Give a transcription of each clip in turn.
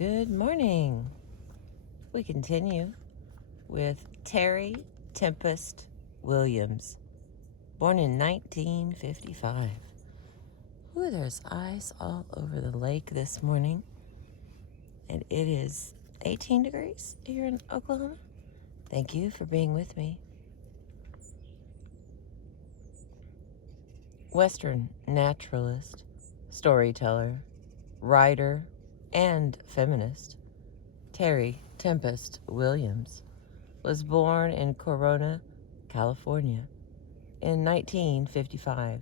Good morning. We continue with Terry Tempest Williams, born in 1955. Ooh, there's ice all over the lake this morning, and it is 18 degrees here in Oklahoma. Thank you for being with me. Western naturalist, storyteller, writer, and feminist, Terry Tempest Williams was born in Corona, California in 1955,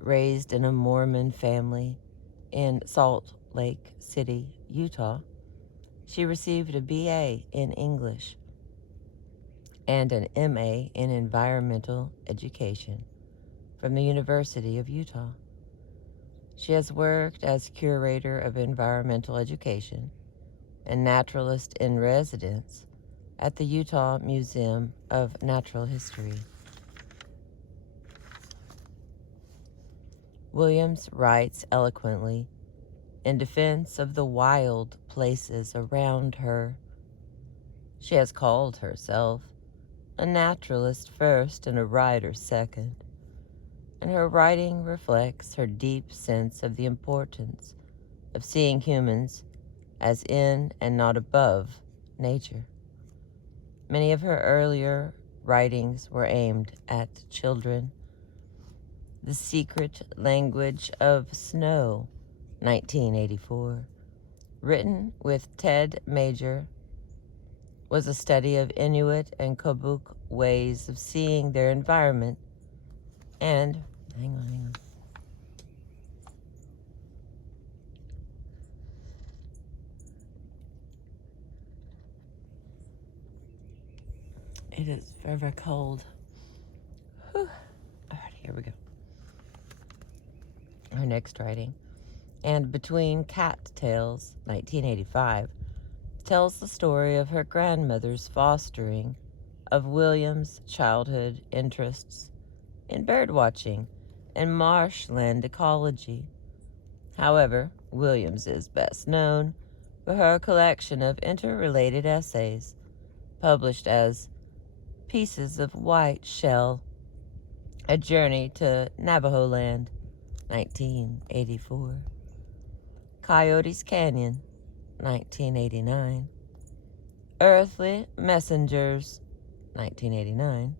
raised in a Mormon family in Salt Lake City, Utah. She received a BA in English and an MA in Environmental Education from the University of Utah. She has worked as curator of environmental education and naturalist in residence at the Utah Museum of Natural History. Williams writes eloquently in defense of the wild places around her. She has called herself a naturalist first and a writer second, and her writing reflects her deep sense of the importance of seeing humans as in and not above nature. Many of her earlier writings were aimed at children. The Secret Language of Snow, 1984, written with Ted Major, was a study of Inuit and Kabuk ways of seeing their environment and, hang on. It is very, very cold. Whew. All right, here we go. Her next writing, And Between Cattails, 1985, tells the story of her grandmother's fostering of William's childhood interests in birdwatching and marshland ecology. However, Williams is best known for her collection of interrelated essays, published as Pieces of White Shell, A Journey to Navajo Land, 1984. Coyotes Canyon, 1989. Earthly Messengers, 1989.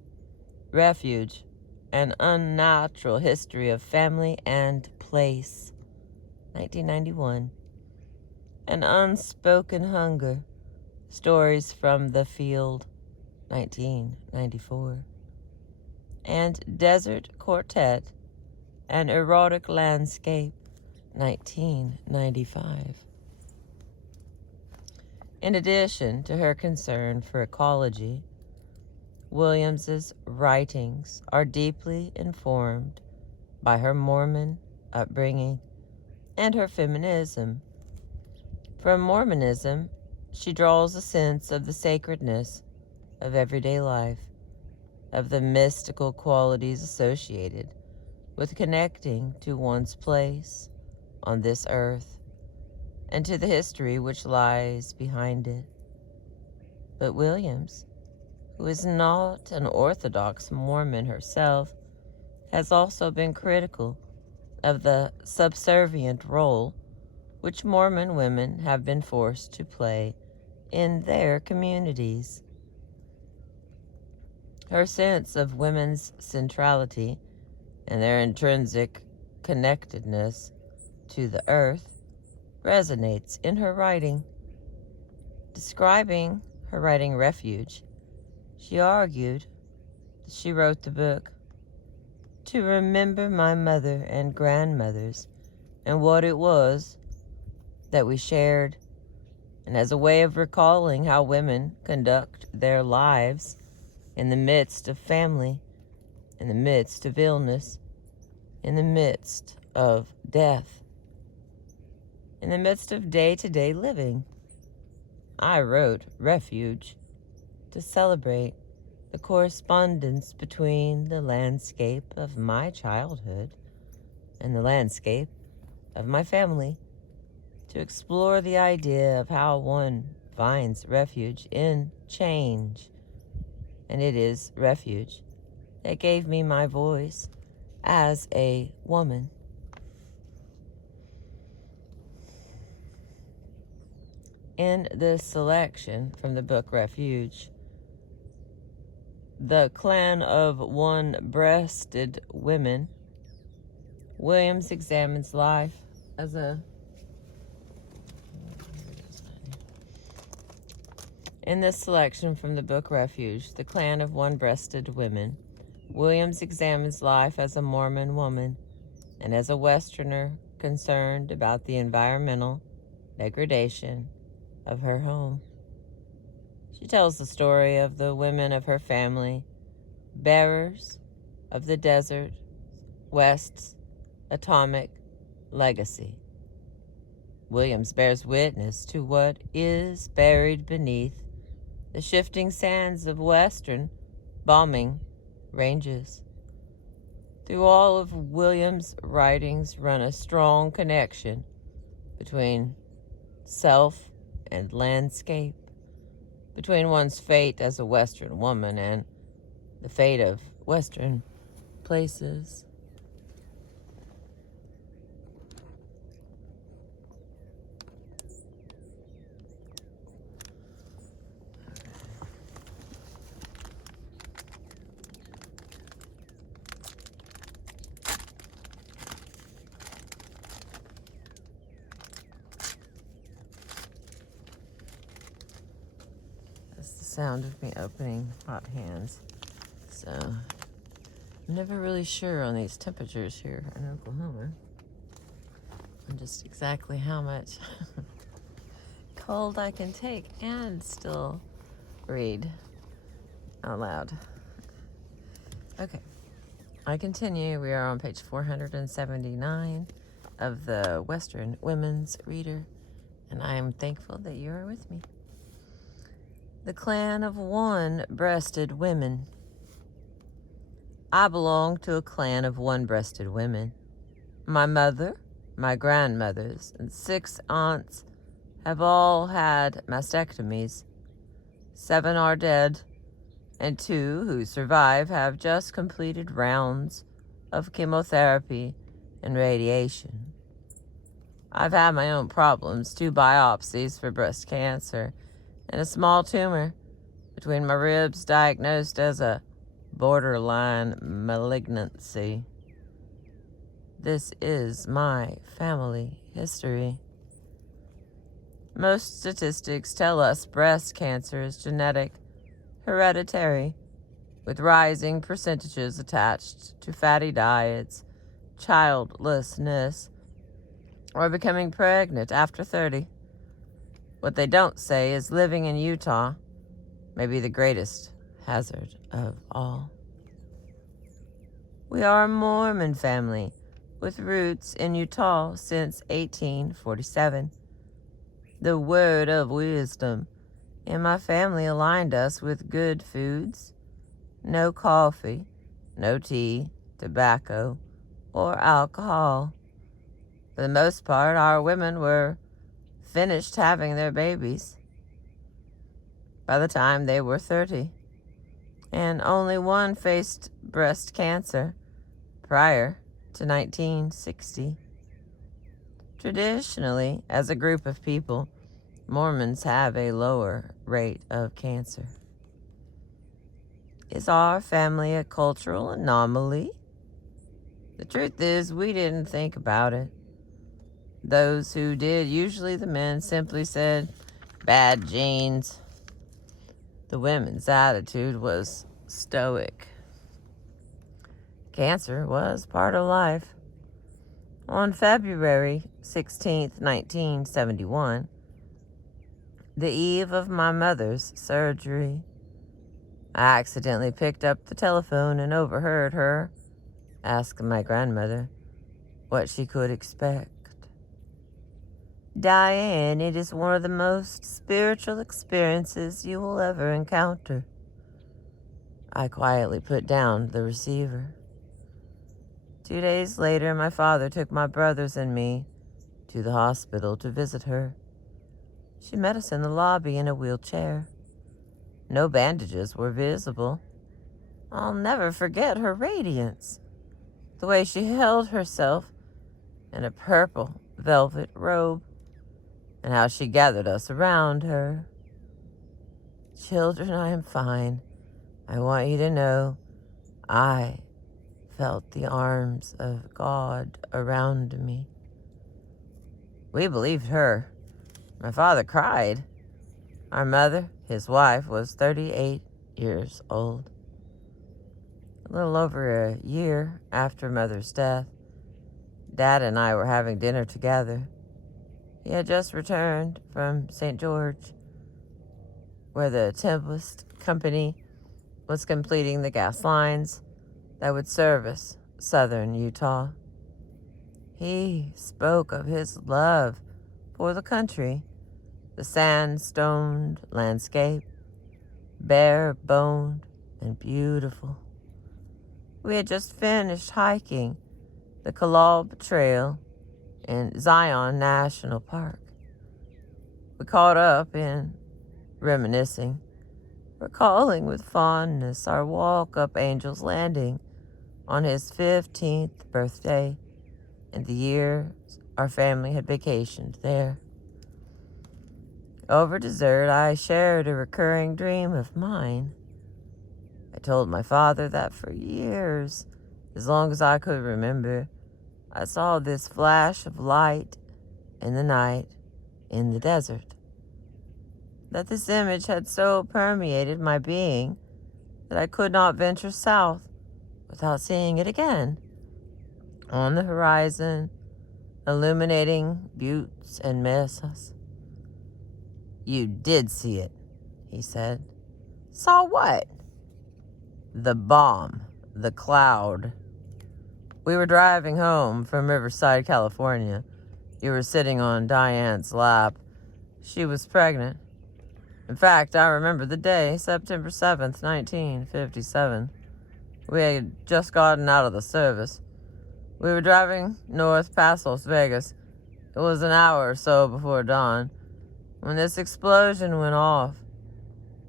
Refuge, An Unnatural History of Family and Place, 1991. An Unspoken Hunger, Stories from the Field, 1994. And Desert Quartet, An Erotic Landscape, 1995. In addition to her concern for ecology, Williams's writings are deeply informed by her Mormon upbringing and her feminism. From Mormonism, she draws a sense of the sacredness of everyday life, of the mystical qualities associated with connecting to one's place on this earth and to the history which lies behind it. But Williams, who is not an Orthodox Mormon herself, has also been critical of the subservient role which Mormon women have been forced to play in their communities. Her sense of women's centrality and their intrinsic connectedness to the earth resonates in her writing. Describing her writing Refuge, she argued that she wrote the book to remember my mother and grandmothers and what it was that we shared, and as a way of recalling how women conduct their lives in the midst of family, in the midst of illness, in the midst of death, in the midst of day-to-day living. I wrote Refuge to celebrate the correspondence between the landscape of my childhood and the landscape of my family, to explore the idea of how one finds refuge in change. And it is refuge that gave me my voice as a woman. In this selection from the book Refuge, The Clan of One-Breasted Women, Williams examines life as a... In this selection from the book Refuge, The Clan of One-Breasted Women, Williams examines life as a Mormon woman and as a Westerner concerned about the environmental degradation of her home. She tells the story of the women of her family, bearers of the desert West's atomic legacy. Williams bears witness to what is buried beneath the shifting sands of Western bombing ranges. Through all of Williams' writings run a strong connection between self and landscape, between one's fate as a Western woman and the fate of Western places. Sound of me opening hot hands. So I'm never really sure on these temperatures here in Oklahoma and just exactly how much cold I can take and still read out loud. Okay, I continue. We are on page 479 of the Western Women's Reader, and I am thankful that you are with me. The Clan of One-Breasted Women. I belong to a clan of one-breasted women. My mother, my grandmothers, and 6 aunts have all had mastectomies. 7 are dead, and 2 who survive have just completed rounds of chemotherapy and radiation. I've had my own problems, 2 biopsies for breast cancer, and a small tumor between my ribs diagnosed as a borderline malignancy. This is my family history. Most statistics tell us breast cancer is genetic, hereditary, with rising percentages attached to fatty diets, childlessness, or becoming pregnant after 30. What they don't say is living in Utah may be the greatest hazard of all. We are a Mormon family with roots in Utah since 1847. The word of wisdom in my family aligned us with good foods, no coffee, no tea, tobacco, or alcohol. For the most part, our women were finished having their babies by the time they were 30, and only one faced breast cancer prior to 1960. Traditionally, as a group of people, Mormons have a lower rate of cancer. Is our family a cultural anomaly? The truth is, we didn't think about it. Those who did, usually the men, simply said, bad genes. The women's attitude was stoic. Cancer was part of life. On February 16th, 1971, the eve of my mother's surgery, I accidentally picked up the telephone and overheard her ask my grandmother what she could expect. Diane, it is one of the most spiritual experiences you will ever encounter. I quietly put down the receiver. 2 days later, my father took my brothers and me to the hospital to visit her. She met us in the lobby in a wheelchair. No bandages were visible. I'll never forget her radiance, the way she held herself in a purple velvet robe, and how she gathered us around her. Children, I am fine. I want you to know I felt the arms of God around me. We believed her. My father cried. Our mother, his wife, was 38 years old. A little over a year after Mother's death, Dad and I were having dinner together. He had just returned from St. George, where the Tempest company was completing the gas lines that would service southern Utah. He spoke of his love for the country, the sandstone landscape, bare-boned and beautiful. We had just finished hiking the Kalab Trail in Zion National Park. We caught up in reminiscing, recalling with fondness our walk up Angel's Landing on his 15th birthday and the years our family had vacationed there. Over dessert, I shared a recurring dream of mine. I told my father that for years, as long as I could remember, I saw this flash of light in the night in the desert. That this image had so permeated my being that I could not venture south without seeing it again. On the horizon, illuminating buttes and mesas. You did see it, he said. Saw what? The bomb, the cloud. We were driving home from Riverside, California. You were sitting on Diane's lap. She was pregnant. In fact, I remember the day, September 7th, 1957. We had just gotten out of the service. We were driving north past Las Vegas. It was an hour or so before dawn when this explosion went off.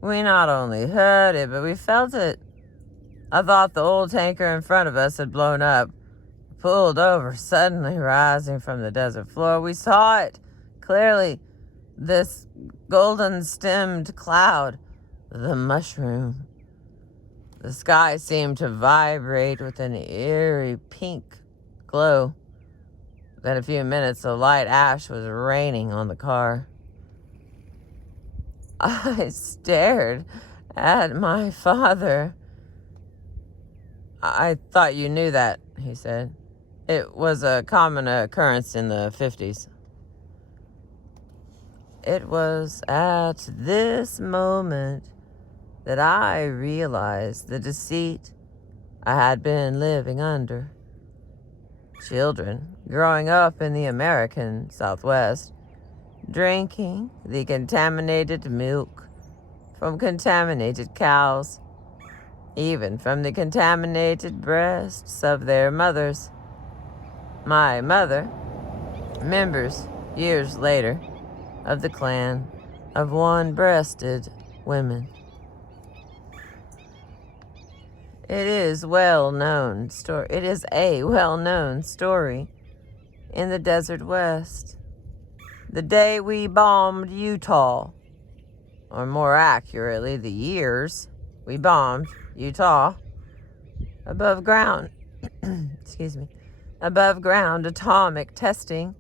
We not only heard it, but we felt it. I thought the old tanker in front of us had blown up. Pulled over, suddenly rising from the desert floor. We saw it clearly. This golden-stemmed cloud, the mushroom. The sky seemed to vibrate with an eerie pink glow. Within a few minutes, the light ash was raining on the car. I stared at my father. I thought you knew that, he said. It was a common occurrence in the 50s. It was at this moment that I realized the deceit I had been living under. Children growing up in the American Southwest, drinking the contaminated milk from contaminated cows, even from the contaminated breasts of their mothers. My mother, members years later of the clan of one-breasted women. It is a well-known story in the Desert West. The day we bombed Utah, or more accurately, the years we bombed Utah, above ground, above ground atomic testing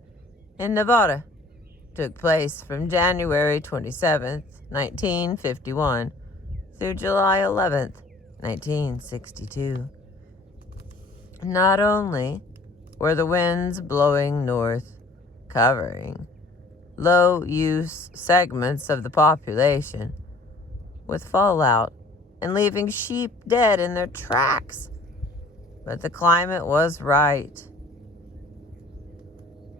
in Nevada took place from January 27th, 1951 through July 11th, 1962. Not only were the winds blowing north, covering low-use segments of the population with fallout and leaving sheep dead in their tracks, but the climate was right.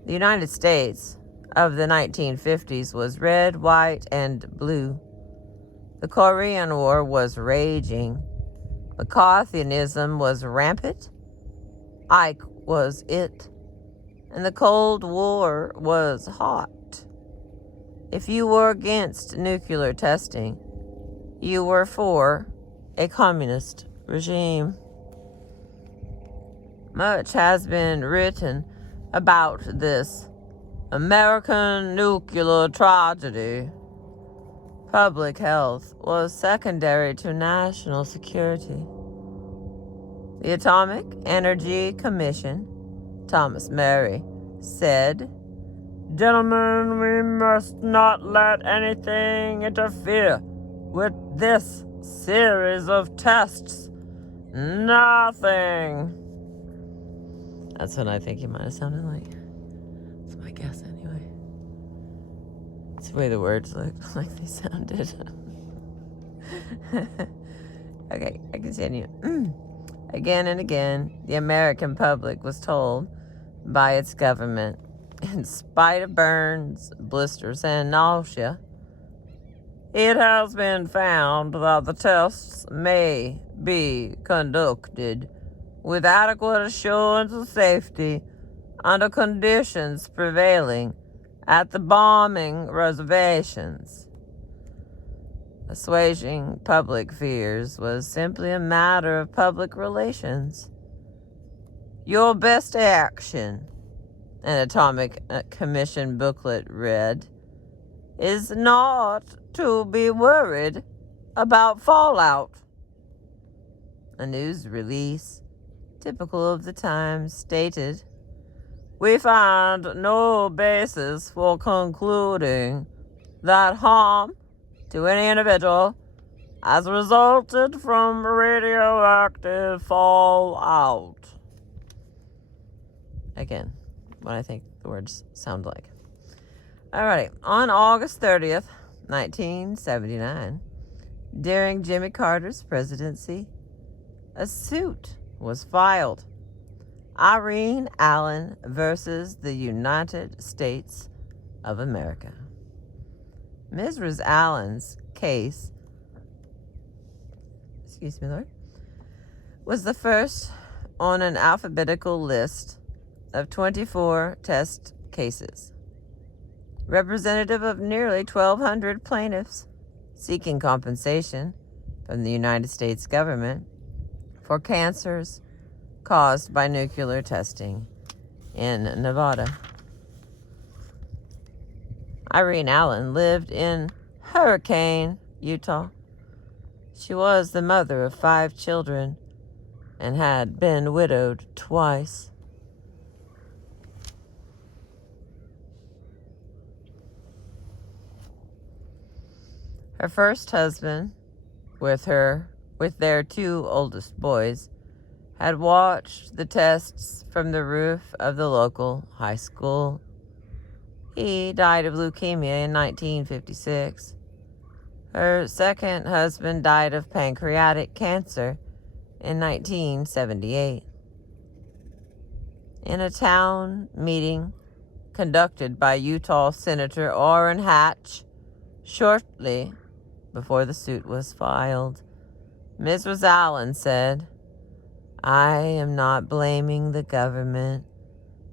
The United States of the 1950s was red, white, and blue. The Korean War was raging. McCarthyism was rampant. Ike was it. and the Cold War was hot. If you were against nuclear testing, you were for a communist regime. Much has been written about this American nuclear tragedy. Public health was secondary to national security. The Atomic Energy Commission, Thomas Murray, said, "Gentlemen, we must not let anything interfere with this series of tests. Nothing." That's what I think he might have sounded like. That's my guess anyway. It's the way the words looked like they sounded. Okay, I continue. Again and again, the American public was told by its government, in spite of burns, blisters, and nausea, it has been found that the tests may be conducted with adequate assurance of safety under conditions prevailing at the bombing reservations. Assuaging public fears was simply a matter of public relations. Your best action, an Atomic Commission booklet read, is not to be worried about fallout. A news release, typical of the times, stated, "We find no basis for concluding that harm to any individual has resulted from radioactive fallout." Again, what I think the words sound like. Alrighty, on August 30th, 1979, during Jimmy Carter's presidency, a suit was filed. Irene Allen versus the United States of America. Mrs. Allen's case, was the first on an alphabetical list of 24 test cases, representative of nearly 1,200 plaintiffs seeking compensation from the United States government for cancers caused by nuclear testing in Nevada. Irene Allen lived in Hurricane, Utah. She was the mother of 5 children and had been widowed twice. Her first husband, with their 2 oldest boys, had watched the tests from the roof of the local high school. He died of leukemia in 1956. Her second husband died of pancreatic cancer in 1978. In a town meeting conducted by Utah Senator Orrin Hatch shortly before the suit was filed, Mrs. Allen said, "I am not blaming the government.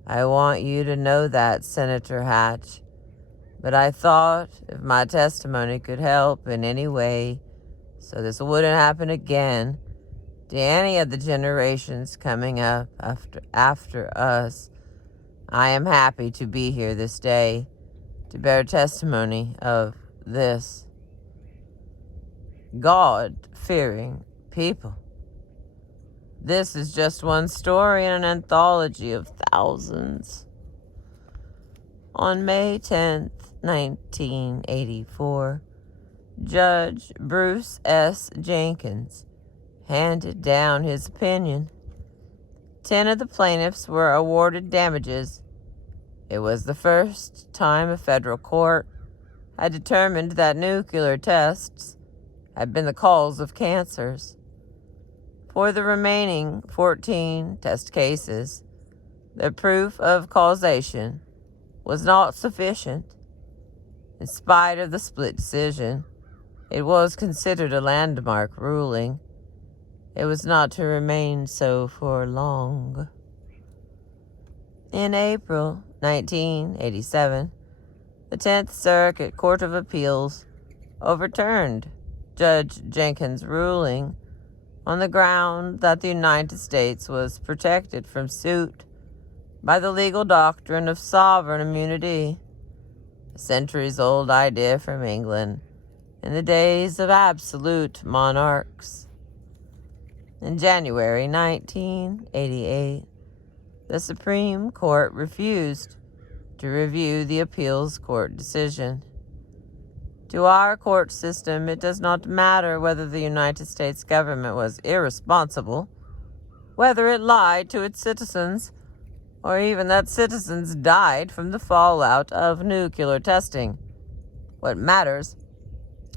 I want you to know that, Senator Hatch. But I thought if my testimony could help in any way so this wouldn't happen again to any of the generations coming up after us, I am happy to be here this day to bear testimony of this God-fearing people. This is just one story in an anthology of thousands." On May 10th, 1984, Judge Bruce S. Jenkins handed down his opinion. 10 of the plaintiffs were awarded damages. It was the first time a federal court had determined that nuclear tests had been the cause of cancers. For the remaining 14 test cases, the proof of causation was not sufficient. In spite of the split decision, it was considered a landmark ruling. It was not to remain so for long. In April 1987, the 10th Circuit Court of Appeals overturned Judge Jenkins' ruling on the ground that the United States was protected from suit by the legal doctrine of sovereign immunity, a centuries-old idea from England in the days of absolute monarchs. In January 1988, the Supreme Court refused to review the appeals court decision. To our court system, it does not matter whether the United States government was irresponsible, whether it lied to its citizens, or even that citizens died from the fallout of nuclear testing. What matters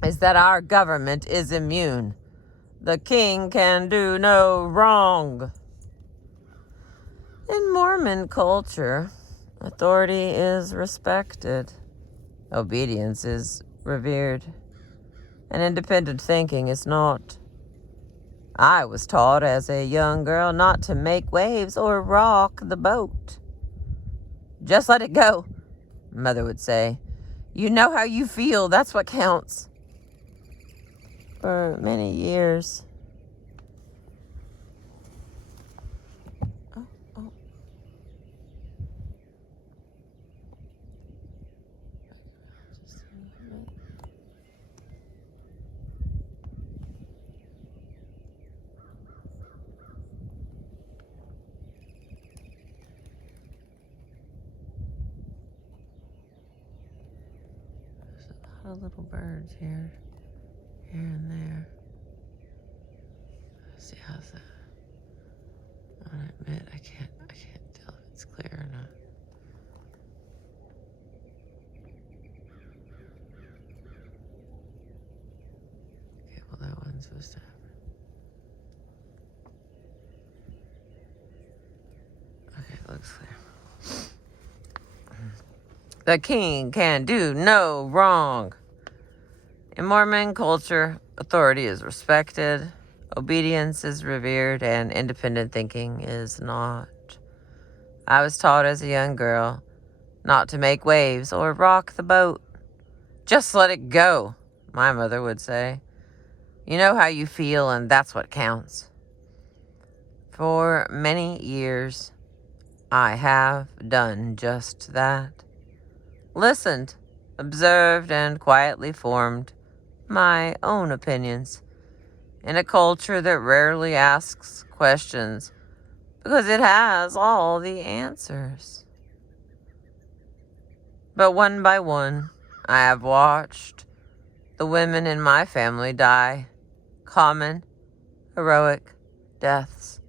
is that our government is immune. The king can do no wrong. In Mormon culture, authority is respected, obedience is revered, and independent thinking is not. I was taught as a young girl not to make waves or rock the boat. Just let it go, Mother would say. You know how you feel, that's what counts. For many years. A lot of little birds here and there. Let's see how's that. I admit I can't tell if it's clear or not. Okay, well that wasn't supposed to happen. Okay, it looks clear. The king can do no wrong. In Mormon culture, authority is respected, obedience is revered, and independent thinking is not. I was taught as a young girl not to make waves or rock the boat. Just let it go, my mother would say. You know how you feel, and that's what counts. For many years, I have done just that. Listened, observed, and quietly formed my own opinions in a culture that rarely asks questions because it has all the answers. But one by one, I have watched the women in my family die common, heroic deaths.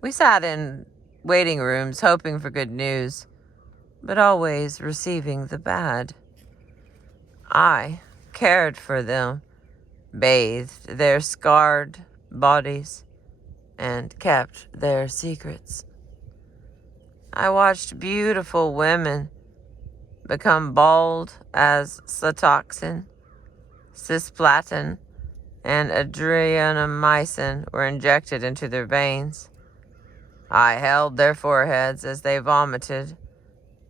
We sat in waiting rooms hoping for good news, but always receiving the bad. I cared for them, bathed their scarred bodies, and kept their secrets. I watched beautiful women become bald as Cytoxin, cisplatin, and adrenomycin were injected into their veins. I held their foreheads as they vomited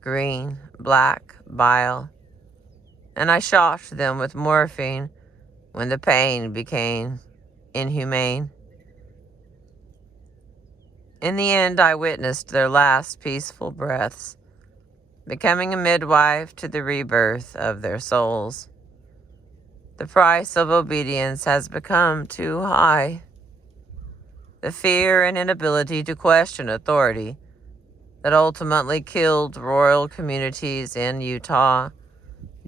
green, black bile, and I shocked them with morphine when the pain became inhumane. In the end, I witnessed their last peaceful breaths, becoming a midwife to the rebirth of their souls. The price of obedience has become too high. The fear and inability to question authority that ultimately killed royal communities in Utah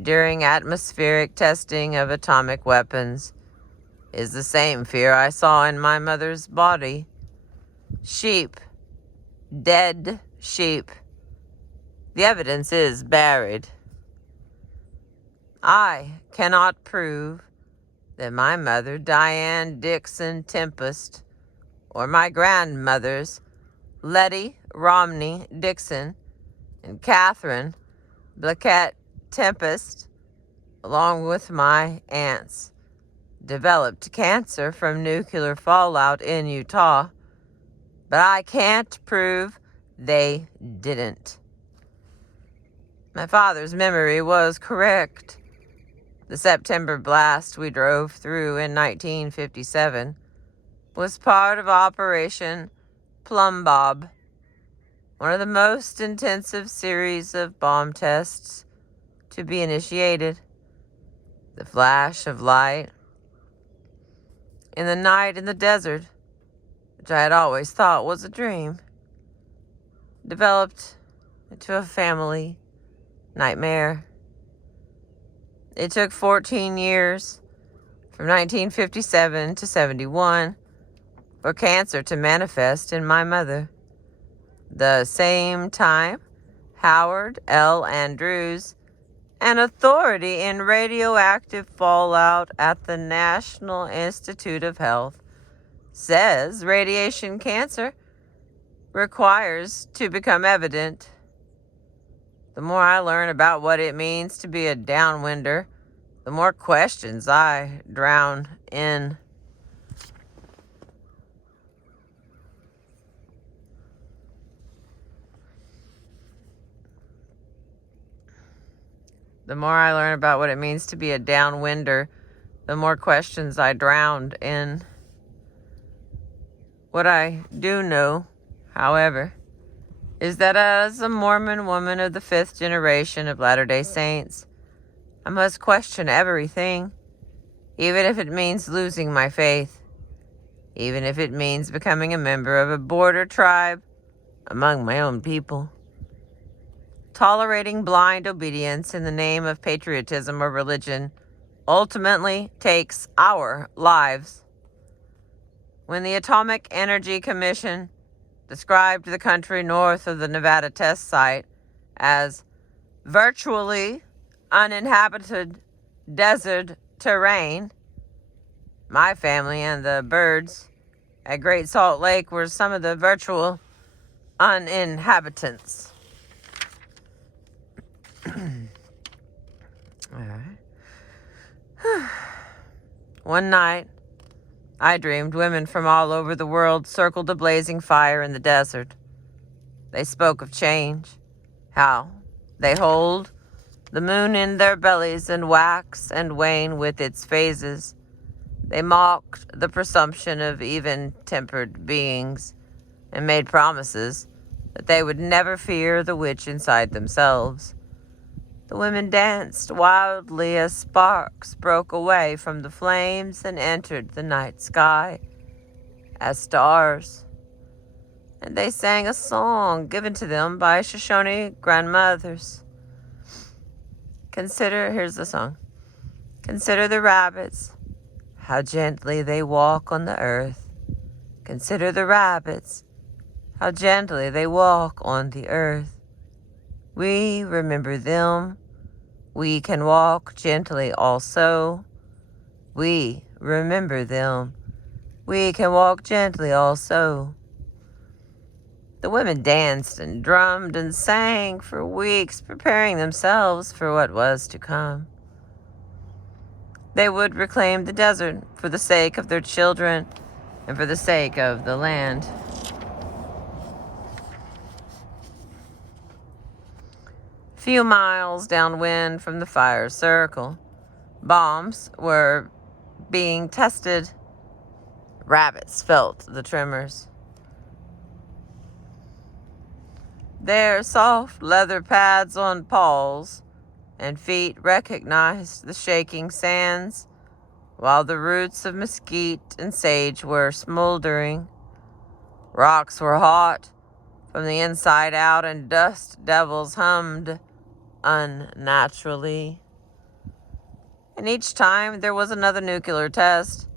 during atmospheric testing of atomic weapons is the same fear I saw in my mother's body. Sheep. Dead sheep. The evidence is buried. I cannot prove that my mother, Diane Dixon Tempest, or my grandmothers, Letty Romney Dixon and Catherine Blaquette Tempest, along with my aunts, developed cancer from nuclear fallout in Utah, but I can't prove they didn't. My father's memory was correct. The September blast we drove through in 1957 was part of Operation Plum Bob, one of the most intensive series of bomb tests to be initiated. The flash of light in the night in the desert, which I had always thought was a dream, developed into a family nightmare. It took 14 years, from 1957 to 71, for cancer to manifest in my mother. The same time, Howard L. Andrews, an authority in radioactive fallout at the National Institute of Health, says radiation cancer requires to become evident. The more I learn about what it means to be a downwinder, the more questions I drown in. The more I learn about what it means to be a downwinder, the more questions I drowned in. What I do know, however, is that as a Mormon woman of the 5th generation of Latter-day Saints, I must question everything, even if it means losing my faith, even if it means becoming a member of a border tribe among my own people. Tolerating blind obedience in the name of patriotism or religion ultimately takes our lives. When the Atomic Energy Commission described the country north of the Nevada test site as virtually uninhabited desert terrain, my family and the birds at Great Salt Lake were some of the virtual uninhabitants. One night, I dreamed women from all over the world circled a blazing fire in the desert. They spoke of change, how they hold the moon in their bellies and wax and wane with its phases. They mocked the presumption of even-tempered beings and made promises that they would never fear the witch inside themselves. The women danced wildly as sparks broke away from the flames and entered the night sky as stars. And they sang a song given to them by Shoshone grandmothers. Here's the song. Consider the rabbits, how gently they walk on the earth. Consider the rabbits, how gently they walk on the earth. We remember them. We can walk gently also. We remember them. We can walk gently also. The women danced and drummed and sang for weeks, preparing themselves for what was to come. They would reclaim the desert for the sake of their children and for the sake of the land. Few miles downwind from the fire circle, bombs were being tested. Rabbits felt the tremors. Their soft leather pads on paws and feet recognized the shaking sands, while the roots of mesquite and sage were smoldering. Rocks were hot from the inside out, and dust devils hummed unnaturally. And each time there was another nuclear test,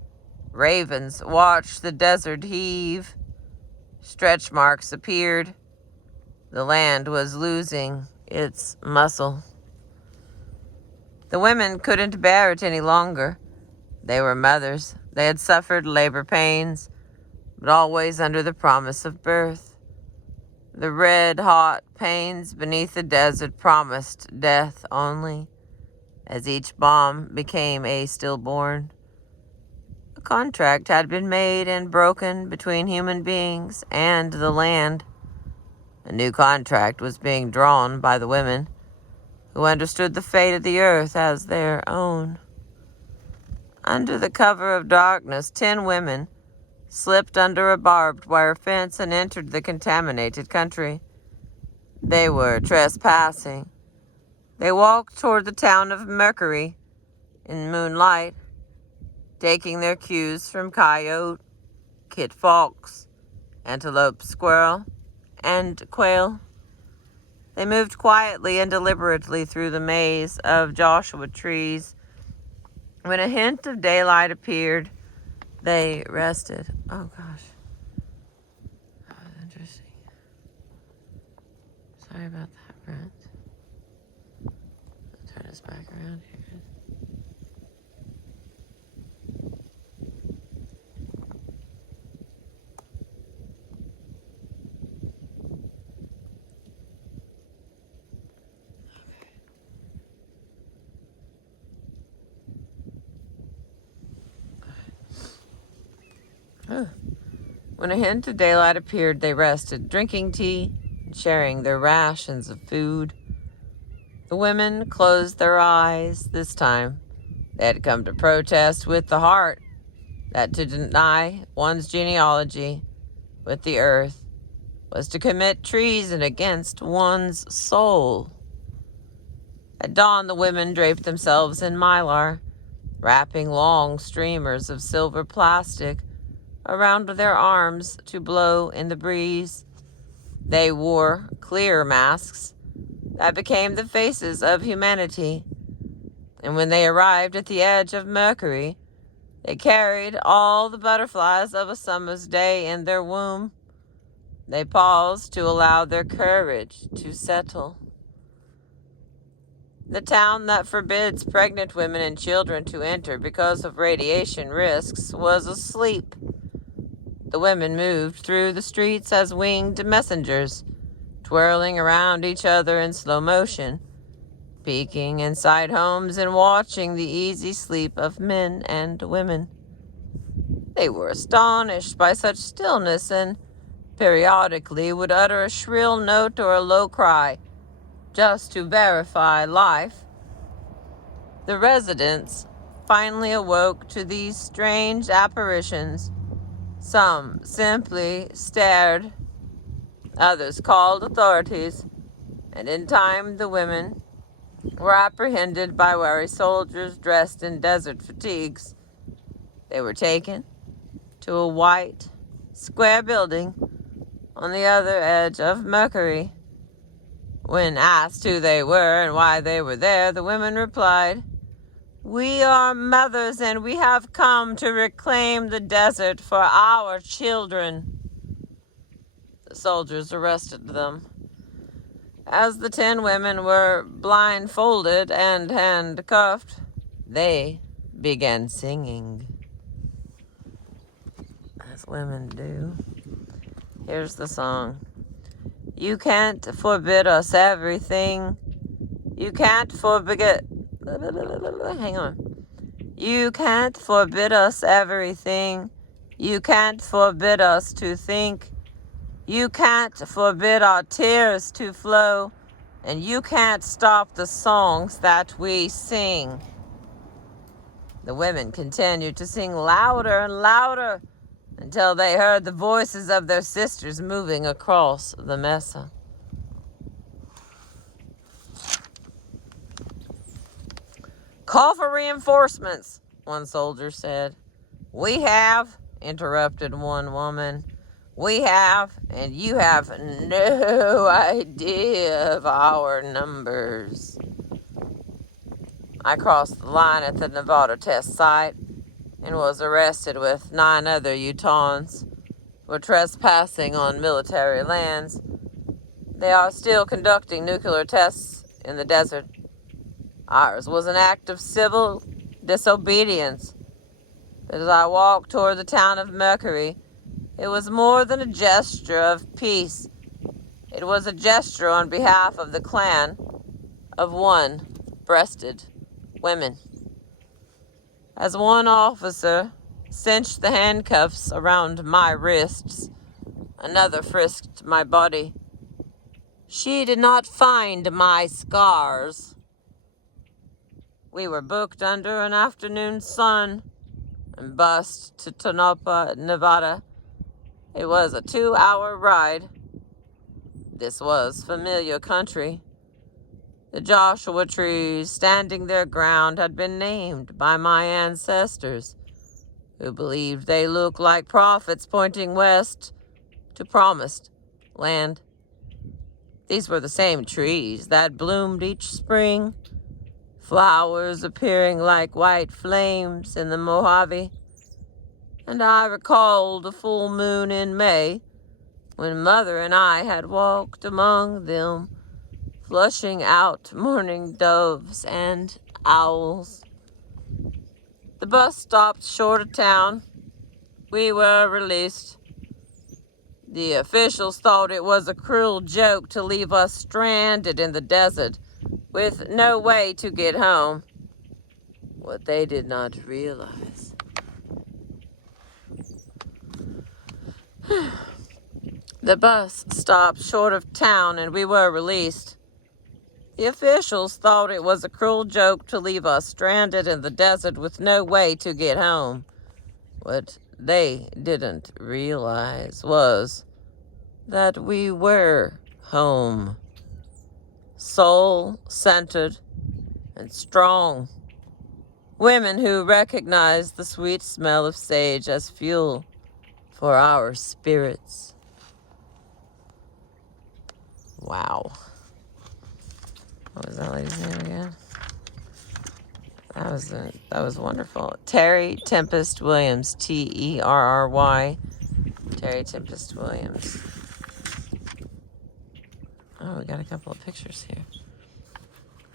ravens watched the desert heave. Stretch marks appeared. The land was losing its muscle. The women couldn't bear it any longer. They were mothers. They had suffered labor pains, but always under the promise of birth. The red-hot pains beneath the desert promised death only, as each bomb became a stillborn. A contract had been made and broken between human beings and the land. A new contract was being drawn by the women, who understood the fate of the earth as their own. Under the cover of darkness, 10 women slipped under a barbed wire fence and entered the contaminated country. They were trespassing. They walked toward the town of Mercury in moonlight, taking their cues from coyote, kit fox, antelope, squirrel, and quail. They moved quietly and deliberately through the maze of Joshua trees. When a hint of daylight appeared, they rested. Oh, gosh. That was interesting. Sorry about that, Brent. I'll turn this back around here. When a hint of daylight appeared, they rested, drinking tea and sharing their rations of food. The women closed their eyes. This time, they had come to protest with the heart, that to deny one's genealogy with the earth was to commit treason against one's soul. At dawn, the women draped themselves in mylar, wrapping long streamers of silver plastic around their arms to blow in the breeze. They wore clear masks that became the faces of humanity. And when they arrived at the edge of Mercury, they carried all the butterflies of a summer's day in their womb. They paused to allow their courage to settle. The town that forbids pregnant women and children to enter because of radiation risks was asleep. The women moved through the streets as winged messengers, twirling around each other in slow motion, peeking inside homes and watching the easy sleep of men and women. They were astonished by such stillness and periodically would utter a shrill note or a low cry, just to verify life. The residents finally awoke to these strange apparitions. Some simply stared, others called authorities, and in time the women were apprehended by wary soldiers dressed in desert fatigues. They were taken to a white, square building on the other edge of Mercury. When asked who they were and why they were there, the women replied, "We are mothers and we have come to reclaim the desert for our children." The soldiers arrested them. As the 10 women were blindfolded and handcuffed, they began singing. As women do. Here's the song. You can't forbid us everything. You can't forbid... Hang on. You can't forbid us everything. You can't forbid us to think. You can't forbid our tears to flow. And you can't stop the songs that we sing. The women continued to sing louder and louder until they heard the voices of their sisters moving across the mesa. "Call for reinforcements," one soldier said. "We have," interrupted one woman. "We have, and you have no idea of our numbers." I crossed the line at the Nevada test site and was arrested with 9 other Utahns for trespassing on military lands. They are still conducting nuclear tests in the desert. Ours was an act of civil disobedience. But as I walked toward the town of Mercury, it was more than a gesture of peace. It was a gesture on behalf of the clan of one-breasted women. As one officer cinched the handcuffs around my wrists, another frisked my body. She did not find my scars. We were booked under an afternoon sun and bused to Tonopah, Nevada. It was a 2-hour ride. This was familiar country. The Joshua trees standing their ground had been named by my ancestors, who believed they looked like prophets pointing west to promised land. These were the same trees that bloomed each spring, flowers appearing like white flames in the Mojave. And I recalled a full moon in May when Mother and I had walked among them, flushing out mourning doves and owls. The bus stopped short of town. We were released. The officials thought it was a cruel joke to leave us stranded in the desert with no way to get home. What they did not realize. The bus stopped short of town and we were released. The officials thought it was a cruel joke to leave us stranded in the desert with no way to get home. What they didn't realize was that we were home. Soul-centered and strong. Women who recognized the sweet smell of sage as fuel for our spirits. Wow. What was that lady's name again? That was wonderful. Terry Tempest Williams. Terry. Terry Tempest Williams. Oh, we got a couple of pictures here.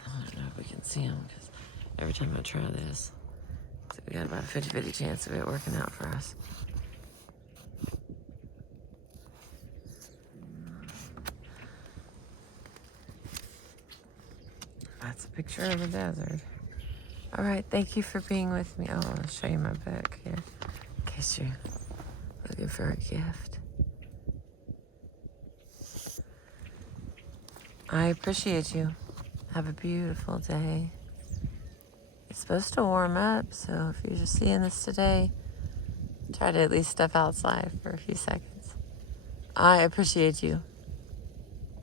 I don't know if we can see them because every time I try this, we got about a 50-50 chance of it working out for us. That's a picture of the desert. All right, thank you for being with me. Oh, I'll show you my book here in case you're looking for a gift. I appreciate you. Have a beautiful day. It's supposed to warm up, so if you're just seeing this today, try to at least step outside for a few seconds. I appreciate you.